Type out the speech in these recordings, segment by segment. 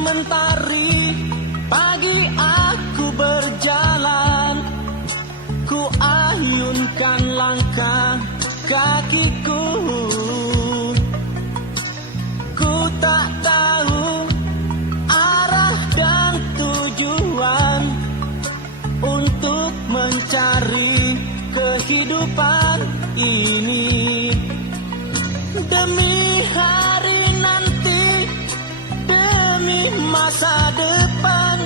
mentari, pagi aku berjalan, ku ayunkan langkah kakiku. Ku tak tahu arah dan tujuan untuk mencari kehidupan ini. Demi hari nanti, demi masa depan,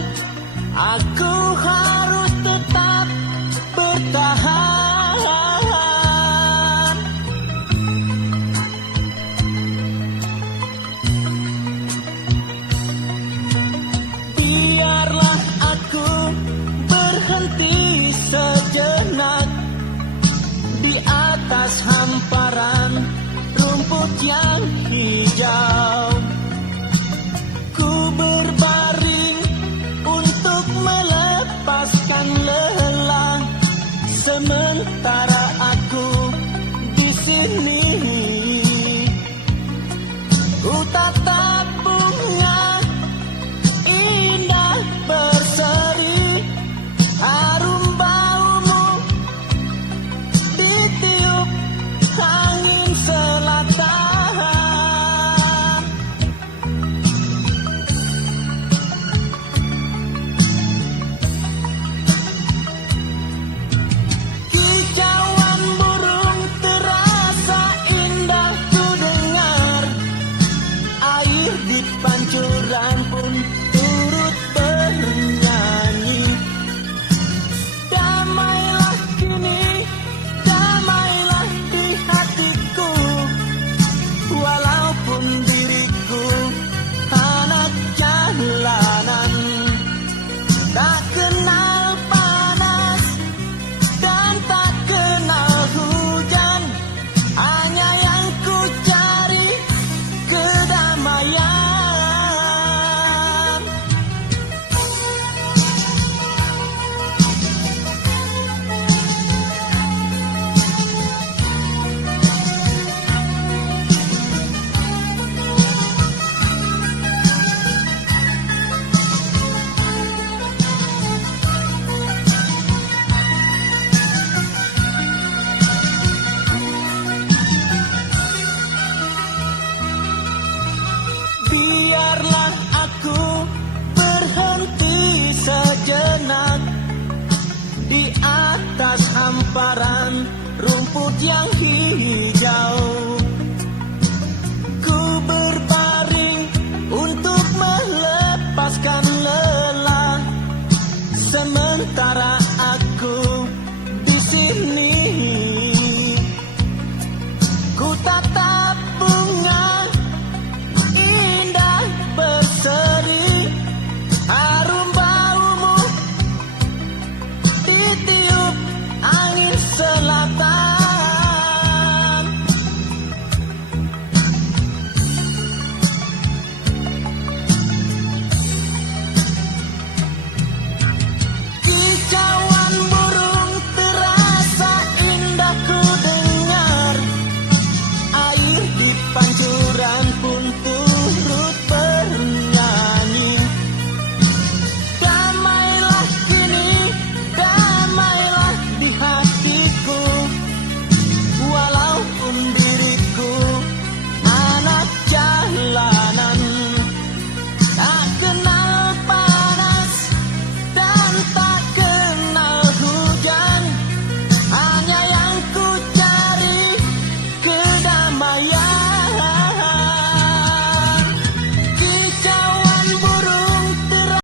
aku harus tetap bertahan. Biarlah aku berhenti sejenak di atas hamparan rumput yang hijau. Ku berbaring untuk melepaskan lelah, sementara aku di sini. Ku tatap bunga indah berseri, harum baumu ditiup angin selatan. Kicauan burung terasa indah ku dengar, air di pancuran pun turut bernyanyi. Damailah kini, damailah di hatiku, walaupun diriku anak jalanan, tak kenal panas dan tak kenal hujan, hanya yang ku cari kedamaian. Biarlah aku berhenti sejenak di atas hamparan